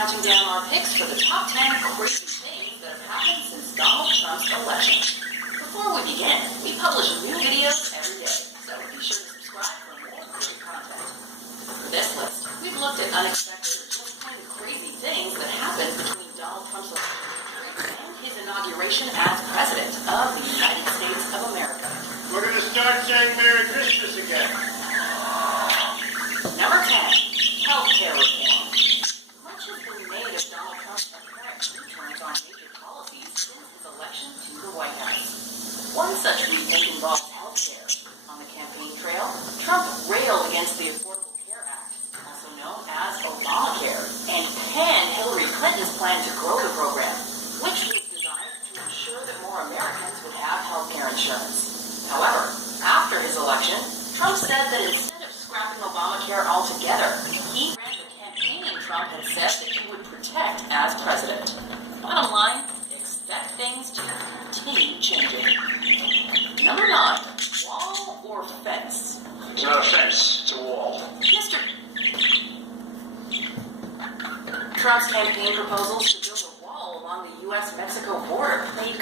counting down our picks for the top 10 crazy things that have happened since Donald Trump's election. Before we begin, we publish new videos every day, so be sure to subscribe for more great content. For this list, we've looked at unexpected or just kind of crazy things that happened between Donald Trump's election and his inauguration as President of the United States of America. We're going to start saying Merry Christmas again. Number 10, healthcare reform. Much has been made of Donald Trump's apparent U-turns on major policies since his election to the White House. One such rethink involves healthcare. On the campaign trail, Trump railed against the Affordable Care Act, also known as Obamacare, and panned Hillary Clinton's plan to grow the program, which was designed to ensure that more Americans would have healthcare insurance. However, after his election, Trump said that instead of scrapping Obamacare altogether, he ran the campaign Trump had said that he would protect as president. Bottom line, expect things to continue changing. Number 9, wall or fence? It's not a fence, it's a wall. Mr. Trump's campaign proposals to build a wall along the U.S.-Mexico border made